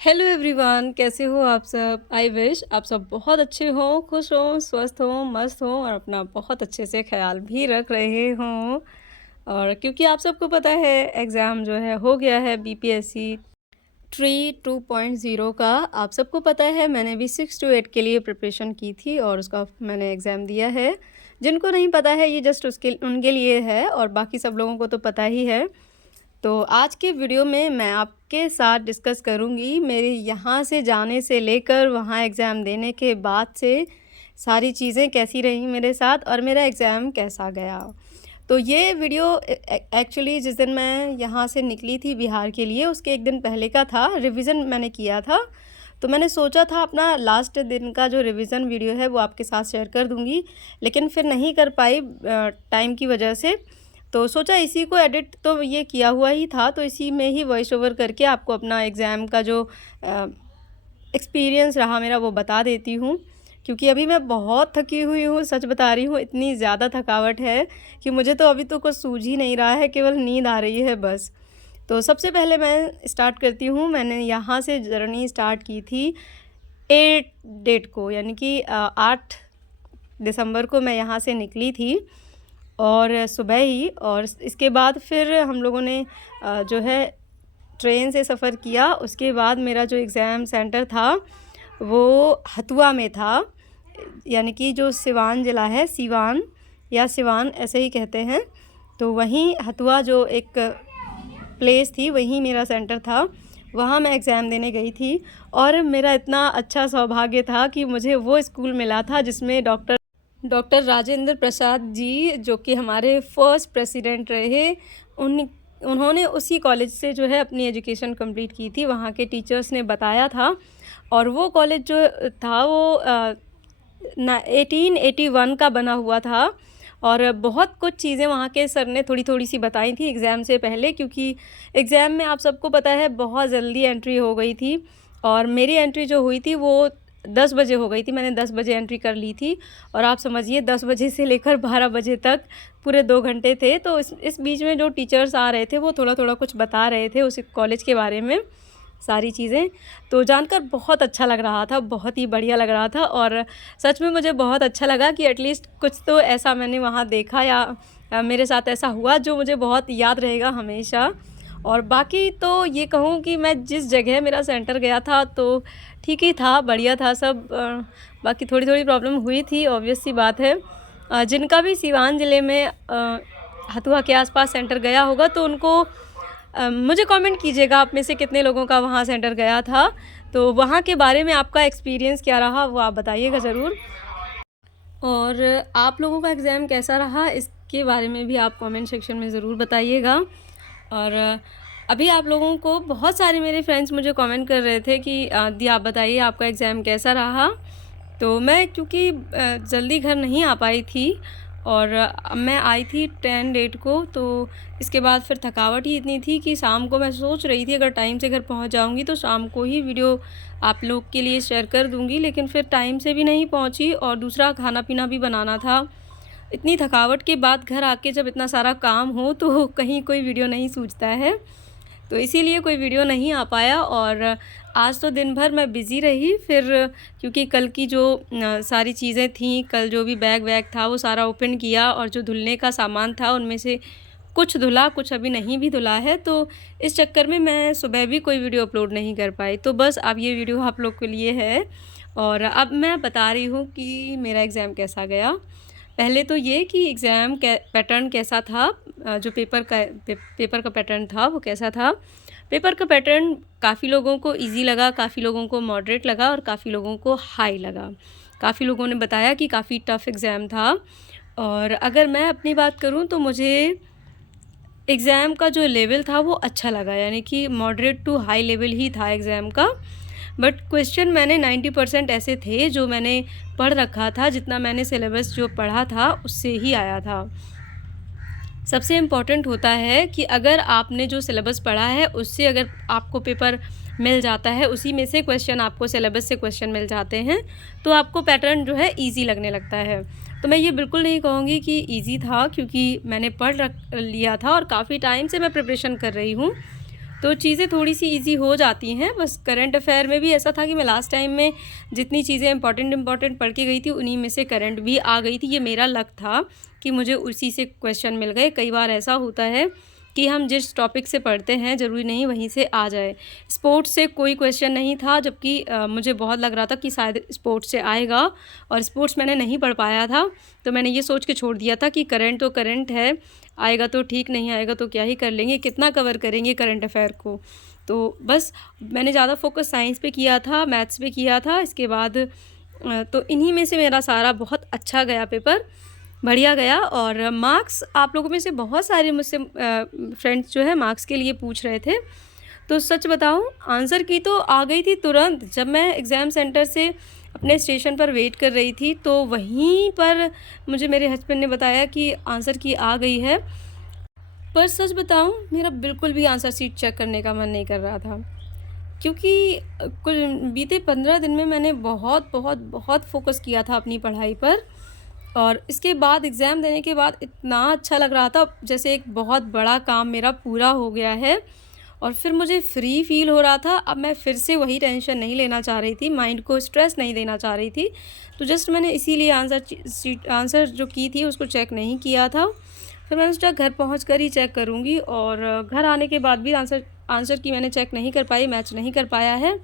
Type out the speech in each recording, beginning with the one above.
Hello everyone, कैसे हो आप सब। आई विश आप सब बहुत अच्छे हों, खुश हों, स्वस्थ हों, मस्त हों और अपना बहुत अच्छे से ख्याल भी रख रहे हों। और क्योंकि आप सबको पता है एग्ज़ाम जो है हो गया है बीपीएससी ट्री 2.0 का। आप सबको पता है मैंने भी 6 to 8 के लिए प्रिपरेशन की थी और उसका मैंने एग्ज़ाम दिया है। जिनको नहीं पता है ये जस्ट उसके उनके लिए है और बाकी सब लोगों को तो पता ही है। तो आज के वीडियो में मैं आपके साथ डिस्कस करूंगी मेरे यहाँ से जाने से लेकर वहाँ एग्ज़ाम देने के बाद से सारी चीज़ें कैसी रही मेरे साथ और मेरा एग्ज़ाम कैसा गया। तो ये वीडियो एक्चुअली जिस दिन मैं यहाँ से निकली थी बिहार के लिए उसके एक दिन पहले का था। रिवीजन मैंने किया था तो मैंने सोचा था अपना लास्ट दिन का जो रिवीजन वीडियो है वो आपके साथ शेयर कर दूँगी, लेकिन फिर नहीं कर पाई टाइम की वजह से। तो सोचा इसी को एडिट तो ये किया हुआ ही था तो इसी में ही वॉइस ओवर करके आपको अपना एग्ज़ाम का जो एक्सपीरियंस रहा मेरा वो बता देती हूँ। क्योंकि अभी मैं बहुत थकी हुई हूँ, सच बता रही हूँ, इतनी ज़्यादा थकावट है कि मुझे तो अभी तो कुछ सूझ ही नहीं रहा है, केवल नींद आ रही है बस। तो सबसे पहले मैं स्टार्ट करती हूँ। मैंने यहाँ से जर्नी स्टार्ट की थी 8 डेट को, यानी कि 8 दिसंबर को मैं यहाँ से निकली थी और सुबह ही। और इसके बाद फिर हम लोगों ने जो है ट्रेन से सफ़र किया। उसके बाद मेरा जो एग्ज़ाम सेंटर था वो हथुआ में था, यानी कि जो सिवान ज़िला है, सीवान या सिवान ऐसे ही कहते हैं। तो वहीं हथुआ जो एक प्लेस थी वहीं मेरा सेंटर था, वहाँ मैं एग्ज़ाम देने गई थी। और मेरा इतना अच्छा सौभाग्य था कि मुझे वो स्कूल मिला था जिसमें डॉक्टर राजेंद्र प्रसाद जी, जो कि हमारे फर्स्ट प्रेसिडेंट रहे, उन्होंने उसी कॉलेज से जो है अपनी एजुकेशन कंप्लीट की थी। वहाँ के टीचर्स ने बताया था। और वो कॉलेज जो था वो 1881 का बना हुआ था। और बहुत कुछ चीज़ें वहाँ के सर ने थोड़ी थोड़ी सी बताई थी एग्ज़ाम से पहले, क्योंकि एग्ज़ाम में आप सबको पता है बहुत जल्दी एंट्री हो गई थी। और मेरी एंट्री जो हुई थी वो 10 बजे हो गई थी। मैंने 10 बजे एंट्री कर ली थी और आप समझिए 10 बजे से लेकर 12 बजे तक पूरे 2 घंटे थे। तो इस बीच में जो टीचर्स आ रहे थे वो थोड़ा थोड़ा कुछ बता रहे थे उस कॉलेज के बारे में, सारी चीज़ें। तो जानकर बहुत अच्छा लग रहा था, बहुत ही बढ़िया लग रहा था। और सच में मुझे बहुत अच्छा लगा कि एटलीस्ट कुछ तो ऐसा मैंने वहाँ देखा या मेरे साथ ऐसा हुआ जो मुझे बहुत याद रहेगा हमेशा। और बाकी तो ये कहूँ कि मैं जिस जगह मेरा सेंटर गया था तो ठीक ही था, बढ़िया था सब। बाकी थोड़ी थोड़ी प्रॉब्लम हुई थी, ऑब्वियस सी बात है। जिनका भी सिवान ज़िले में हथुआ के आसपास सेंटर गया होगा तो उनको मुझे कमेंट कीजिएगा आप में से कितने लोगों का वहाँ सेंटर गया था। तो वहाँ के बारे में आपका एक्सपीरियंस क्या रहा वो आप बताइएगा ज़रूर। और आप लोगों का एग्ज़ाम कैसा रहा इसके बारे में भी आप कमेंट सेक्शन में ज़रूर बताइएगा। और अभी आप लोगों को बहुत सारे मेरे फ्रेंड्स मुझे कमेंट कर रहे थे कि दी आप बताइए आपका एग्ज़ाम कैसा रहा। तो मैं क्योंकि जल्दी घर नहीं आ पाई थी और मैं आई थी 10 डेट को, तो इसके बाद फिर थकावट ही इतनी थी कि शाम को मैं सोच रही थी अगर टाइम से घर पहुंच जाऊंगी तो शाम को ही वीडियो आप लोग के लिए शेयर कर दूंगी, लेकिन फिर टाइम से भी नहीं पहुंची और दूसरा खाना पीना भी बनाना था। इतनी थकावट के बाद घर आके जब इतना सारा काम हो तो कहीं कोई वीडियो नहीं सूझता है, तो इसीलिए कोई वीडियो नहीं आ पाया। और आज तो दिन भर मैं बिज़ी रही फिर, क्योंकि कल की जो सारी चीज़ें थीं, कल जो भी बैग वैग था वो सारा ओपन किया और जो धुलने का सामान था उनमें से कुछ धुला, कुछ अभी नहीं भी धुला है। तो इस चक्कर में मैं सुबह भी कोई वीडियो अपलोड नहीं कर पाई। तो बस अब ये वीडियो आप लोग के लिए है। और अब मैं बता रही हूँ कि मेरा एग्ज़ाम कैसा गया। पहले तो ये कि एग्ज़ाम पैटर्न कैसा था, जो पेपर का पैटर्न था वो कैसा था। पेपर का पैटर्न काफ़ी लोगों को इजी लगा, काफ़ी लोगों को मॉडरेट लगा और काफ़ी लोगों को हाई लगा। काफ़ी लोगों ने बताया कि काफ़ी टफ़ एग्ज़ाम था। और अगर मैं अपनी बात करूं तो मुझे एग्ज़ाम का जो लेवल था वो अच्छा लगा, यानी कि मॉडरेट टू हाई लेवल ही था एग्ज़ाम का। बट क्वेश्चन मैंने 90% ऐसे थे जो मैंने पढ़ रखा था, जितना मैंने सिलेबस जो पढ़ा था उससे ही आया था। सबसे इम्पॉर्टेंट होता है कि अगर आपने जो सिलेबस पढ़ा है उससे अगर आपको पेपर मिल जाता है, उसी में से क्वेश्चन आपको सिलेबस से क्वेश्चन मिल जाते हैं, तो आपको पैटर्न जो है इजी लगने लगता है। तो मैं ये बिल्कुल नहीं कहूँगी कि इजी था, क्योंकि मैंने पढ़ रख लिया था और काफ़ी टाइम से मैं प्रिपरेशन कर रही हूँ। तो चीज़ें थोड़ी-सी ईज़ी हो जाती हैं। बस करंट अफ़ेयर में भी ऐसा था कि मैं लास्ट टाइम में जितनी चीज़ें इम्पोर्टेंट पढ़ के गई थी, उन्हीं में से करंट भी आ गई थी। ये मेरा लक था कि मुझे उसी से क्वेश्चन मिल गए। कई बार ऐसा होता है कि हम जिस टॉपिक से पढ़ते हैं, ज़रूरी नहीं वहीं से आ जाए। स्पोर्ट्स से कोई क्वेश्चन नहीं था, जबकि मुझे बहुत लग रहा था कि शायद स्पोर्ट्स से आएगा, और स्पोर्ट्स मैंने नहीं पढ़ पाया था। तो मैंने ये सोच के छोड़ दिया था कि करंट तो करंट है, आएगा तो ठीक, नहीं आएगा तो क्या ही कर लेंगे, कितना कवर करेंगे करंट अफ़ेयर को। तो बस मैंने ज़्यादा फ़ोकस साइंस पे किया था, मैथ्स पे किया था। इसके बाद तो इन्हीं में से मेरा सारा बहुत अच्छा गया पेपर, बढ़िया गया। और मार्क्स, आप लोगों में से बहुत सारे मुझसे फ्रेंड्स जो है मार्क्स के लिए पूछ रहे थे। तो सच बताऊँ, आंसर की तो आ गई थी तुरंत। जब मैं एग्ज़ाम सेंटर से अपने स्टेशन पर वेट कर रही थी, तो वहीं पर मुझे मेरे हस्बैंड ने बताया कि आंसर की आ गई है। पर सच बताऊँ, मेरा बिल्कुल भी आंसर शीट चेक करने का मन नहीं कर रहा था, क्योंकि कुल बीते 15 दिन में मैंने बहुत बहुत बहुत फ़ोकस किया था अपनी पढ़ाई पर। और इसके बाद एग्ज़ाम देने के बाद इतना अच्छा लग रहा था, जैसे एक बहुत बड़ा काम मेरा पूरा हो गया है, और फिर मुझे फ्री फ़ील हो रहा था। अब मैं फिर से वही टेंशन नहीं लेना चाह रही थी, माइंड को स्ट्रेस नहीं देना चाह रही थी। तो जस्ट मैंने इसीलिए आंसर जो की थी उसको चेक नहीं किया था। फिर मैंने सोचा घर पहुँच कर ही चेक करूँगी, और घर आने के बाद भी आंसर की मैंने चेक नहीं कर पाई, मैच नहीं कर पाया है,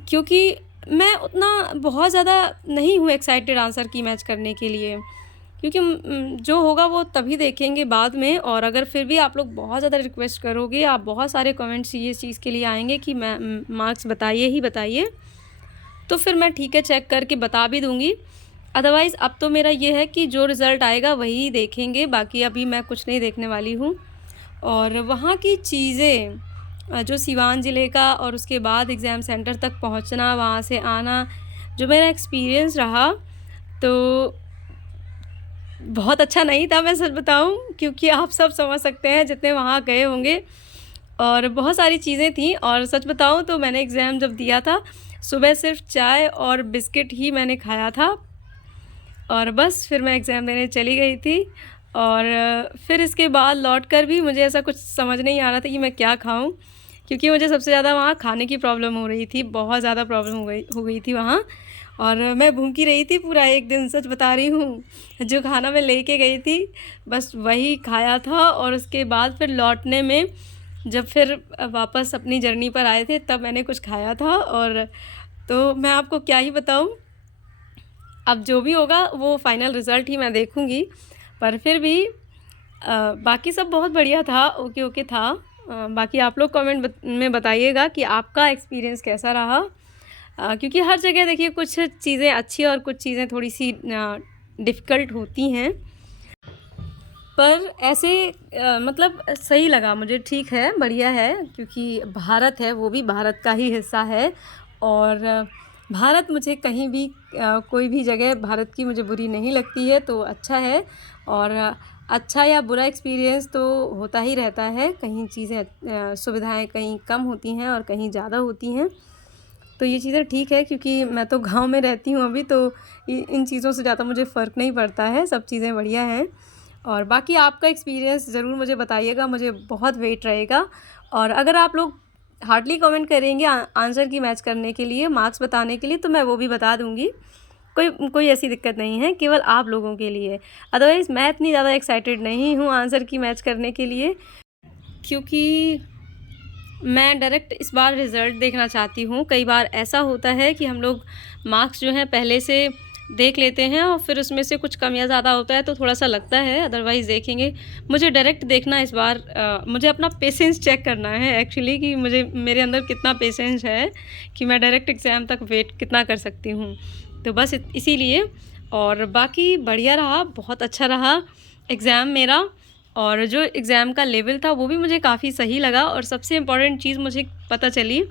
क्योंकि मैं उतना बहुत ज़्यादा नहीं हूँ एक्साइटेड आंसर की मैच करने के लिए। क्योंकि जो होगा वो तभी देखेंगे बाद में। और अगर फिर भी आप लोग बहुत ज़्यादा रिक्वेस्ट करोगे, आप बहुत सारे कमेंट्स ये चीज़ के लिए आएंगे कि मैं मार्क्स बताइए ही बताइए, तो फिर मैं ठीक है चेक करके बता भी दूँगी। अदरवाइज़ अब तो मेरा ये है कि जो रिज़ल्ट आएगा वही देखेंगे, बाकी अभी मैं कुछ नहीं देखने वाली हूँ। और वहाँ की चीज़ें, जो सिवान ज़िले का, और उसके बाद एग्ज़ाम सेंटर तक पहुँचना, वहाँ से आना, जो मेरा एक्सपीरियंस रहा, तो बहुत अच्छा नहीं था, मैं सच बताऊँ, क्योंकि आप सब समझ सकते हैं जितने वहाँ गए होंगे। और बहुत सारी चीज़ें थी, और सच बताऊँ तो मैंने एग्ज़ाम जब दिया था, सुबह सिर्फ़ चाय और बिस्किट ही मैंने खाया था, और बस फिर मैं एग्ज़ाम देने चली गई थी। और फिर इसके बाद लौटकर भी मुझे ऐसा कुछ समझ नहीं आ रहा था कि मैं क्या खाऊँ, क्योंकि मुझे सबसे ज़्यादा वहाँ खाने की प्रॉब्लम हो रही थी, बहुत ज़्यादा प्रॉब्लम हो गई थी वहाँ। और मैं भूखी रही थी पूरा एक दिन, सच बता रही हूँ। जो खाना मैं लेके गई थी, बस वही खाया था। और उसके बाद फिर लौटने में, जब फिर वापस अपनी जर्नी पर आए थे, तब मैंने कुछ खाया था। और तो मैं आपको क्या ही बताऊँ, अब जो भी होगा वो फ़ाइनल रिज़ल्ट ही मैं देखूँगी। पर फिर भी बाकी सब बहुत बढ़िया था, ओके ओके था। बाकी आप लोग कमेंट में बताइएगा कि आपका एक्सपीरियंस कैसा रहा। क्योंकि हर जगह देखिए कुछ चीज़ें अच्छी और कुछ चीज़ें थोड़ी-सी डिफ़िकल्ट होती हैं। पर ऐसे मतलब सही लगा मुझे, ठीक है, बढ़िया है, क्योंकि भारत है, वो भी भारत का ही हिस्सा है। और भारत मुझे कहीं भी कोई भी जगह भारत की मुझे बुरी नहीं लगती है, तो अच्छा है। और अच्छा या बुरा एक्सपीरियंस तो होता ही रहता है, कहीं चीज़ें सुविधाएं कहीं कम होती हैं और कहीं ज़्यादा होती हैं। तो ये चीज़ें ठीक है, क्योंकि मैं तो गांव में रहती हूँ अभी, तो इन चीज़ों से ज़्यादा मुझे फ़र्क नहीं पड़ता है, सब चीज़ें बढ़िया हैं। और बाकी आपका एक्सपीरियंस ज़रूर मुझे बताइएगा, मुझे बहुत वेट रहेगा। और अगर आप लोग हार्डली कमेंट करेंगे आंसर की मैच करने के लिए, मार्क्स बताने के लिए, तो मैं वो भी बता दूँगी, कोई ऐसी दिक्कत नहीं है, केवल आप लोगों के लिए। अदरवाइज़ मैं इतनी ज़्यादा एक्साइटेड नहीं हूँ आंसर की मैच करने के लिए, क्योंकि मैं डायरेक्ट इस बार रिज़ल्ट देखना चाहती हूँ। कई बार ऐसा होता है कि हम लोग मार्क्स जो हैं पहले से देख लेते हैं, और फिर उसमें से कुछ कम या ज़्यादा होता है तो थोड़ा-सा लगता है, अदरवाइज़ देखेंगे। मुझे डायरेक्ट देखना इस बार, मुझे अपना पेशेंस चेक करना है एक्चुअली, कि मुझे मेरे अंदर कितना पेशेंस है कि मैं डायरेक्ट एग्ज़ाम तक वेट कितना कर सकती हूँ। तो बस इसीलिए। और बाकी बढ़िया रहा, बहुत अच्छा रहा एग्ज़ाम मेरा। और जो एग्ज़ाम का लेवल था वो भी मुझे काफ़ी सही लगा। और सबसे इम्पॉर्टेंट चीज़ मुझे पता चली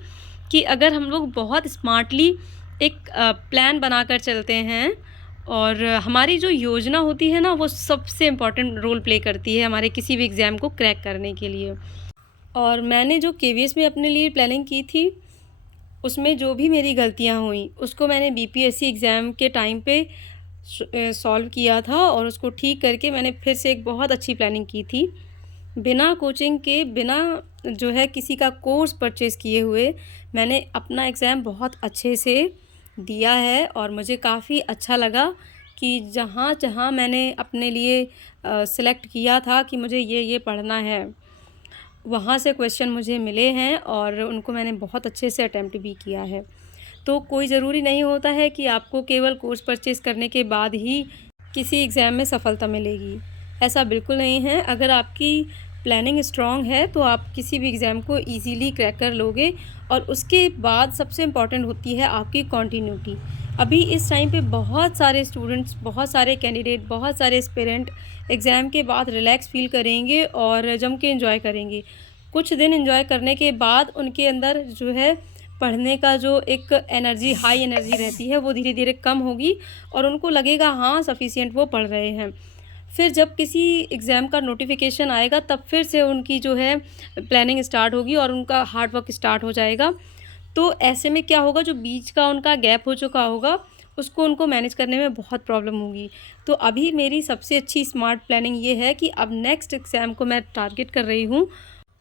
कि अगर हम लोग बहुत स्मार्टली एक प्लान बनाकर चलते हैं, और हमारी जो योजना होती है ना, वो सबसे इम्पॉर्टेंट रोल प्ले करती है हमारे किसी भी एग्ज़ाम को क्रैक करने के लिए। और मैंने जो केवीएस में अपने लिए प्लानिंग की थी, उसमें जो भी मेरी गलतियाँ हुई उसको मैंने बीपीएससी एग्ज़ाम के टाइम पे सॉल्व किया था, और उसको ठीक करके मैंने फिर से एक बहुत अच्छी प्लानिंग की थी। बिना कोचिंग के, बिना जो है किसी का कोर्स परचेज़ किए हुए मैंने अपना एग्ज़ाम बहुत अच्छे से दिया है और मुझे काफ़ी अच्छा लगा कि जहाँ-जहाँ मैंने अपने लिए सेलेक्ट किया था कि मुझे ये पढ़ना है, वहाँ से क्वेश्चन मुझे मिले हैं और उनको मैंने बहुत अच्छे से अटेम्प्ट भी किया है। तो कोई ज़रूरी नहीं होता है कि आपको केवल कोर्स परचेज़ करने के बाद ही किसी एग्ज़ाम में सफलता मिलेगी। ऐसा बिल्कुल नहीं है। अगर आपकी प्लानिंग स्ट्रॉन्ग है तो आप किसी भी एग्ज़ाम को ईज़िली क्रैक कर लोगे और उसके बाद सबसे इम्पॉर्टेंट होती है आपकी कंटिन्यूटी। अभी इस टाइम पे बहुत सारे स्टूडेंट्स, बहुत सारे कैंडिडेट, बहुत सारे एस्पिरेंट एग्ज़ाम के बाद रिलैक्स फ़ील करेंगे और जम के एन्जॉय करेंगे। कुछ दिन एन्जॉय करने के बाद उनके अंदर जो है पढ़ने का जो एक एनर्जी, हाई एनर्जी रहती है, वो धीरे-धीरे कम होगी और उनको लगेगा हाँ सफिशिएंट वो पढ़ रहे हैं। फिर जब किसी एग्ज़ाम का नोटिफ़िकेशन आएगा तब फिर से उनकी जो है प्लानिंग स्टार्ट होगी और उनका हार्ड वर्क स्टार्ट हो जाएगा। तो ऐसे में क्या होगा, जो बीच का उनका गैप हो चुका होगा उसको उनको मैनेज करने में बहुत प्रॉब्लम होगी। तो अभी मेरी सबसे अच्छी स्मार्ट प्लानिंग ये है कि अब नेक्स्ट एग्ज़ाम को मैं टारगेट कर रही हूँ,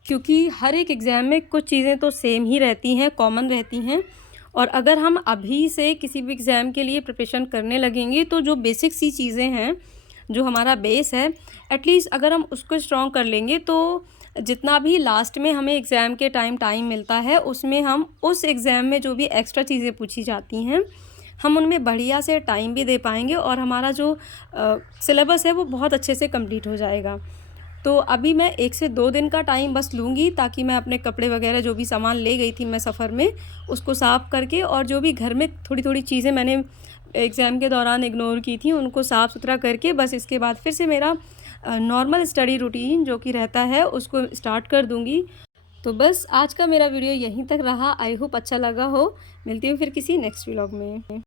क्योंकि हर एक एग्ज़ाम में कुछ चीज़ें तो सेम ही रहती हैं, कॉमन रहती हैं और अगर हम अभी से किसी भी एग्ज़ाम के लिए प्रिपरेशन करने लगेंगे तो जो बेसिक सी चीज़ें हैं, जो हमारा बेस है, एटलीस्ट अगर हम उसको स्ट्रॉन्ग कर लेंगे तो जितना भी लास्ट में हमें एग्ज़ाम के टाइम मिलता है उसमें हम उस एग्ज़ाम में जो भी एक्स्ट्रा चीज़ें पूछी जाती हैं, हम उनमें बढ़िया से टाइम भी दे पाएँगे और हमारा जो सिलेबस है वो बहुत अच्छे से कंप्लीट हो जाएगा। तो अभी मैं 1 से 2 दिन का टाइम बस लूँगी ताकि मैं अपने कपड़े वग़ैरह जो भी सामान ले गई थी मैं सफ़र में, उसको साफ़ करके और जो भी घर में थोड़ी-थोड़ी चीज़ें मैंने एग्ज़ाम के दौरान इग्नोर की थी उनको साफ़-सुथरा करके बस इसके बाद फिर से मेरा नॉर्मल स्टडी रूटीन जो कि रहता है उसको स्टार्ट कर दूँगी। तो बस आज का मेरा वीडियो यहीं तक रहा। आई होप अच्छा लगा हो। मिलती हूँ फिर किसी नेक्स्ट व्लॉग में।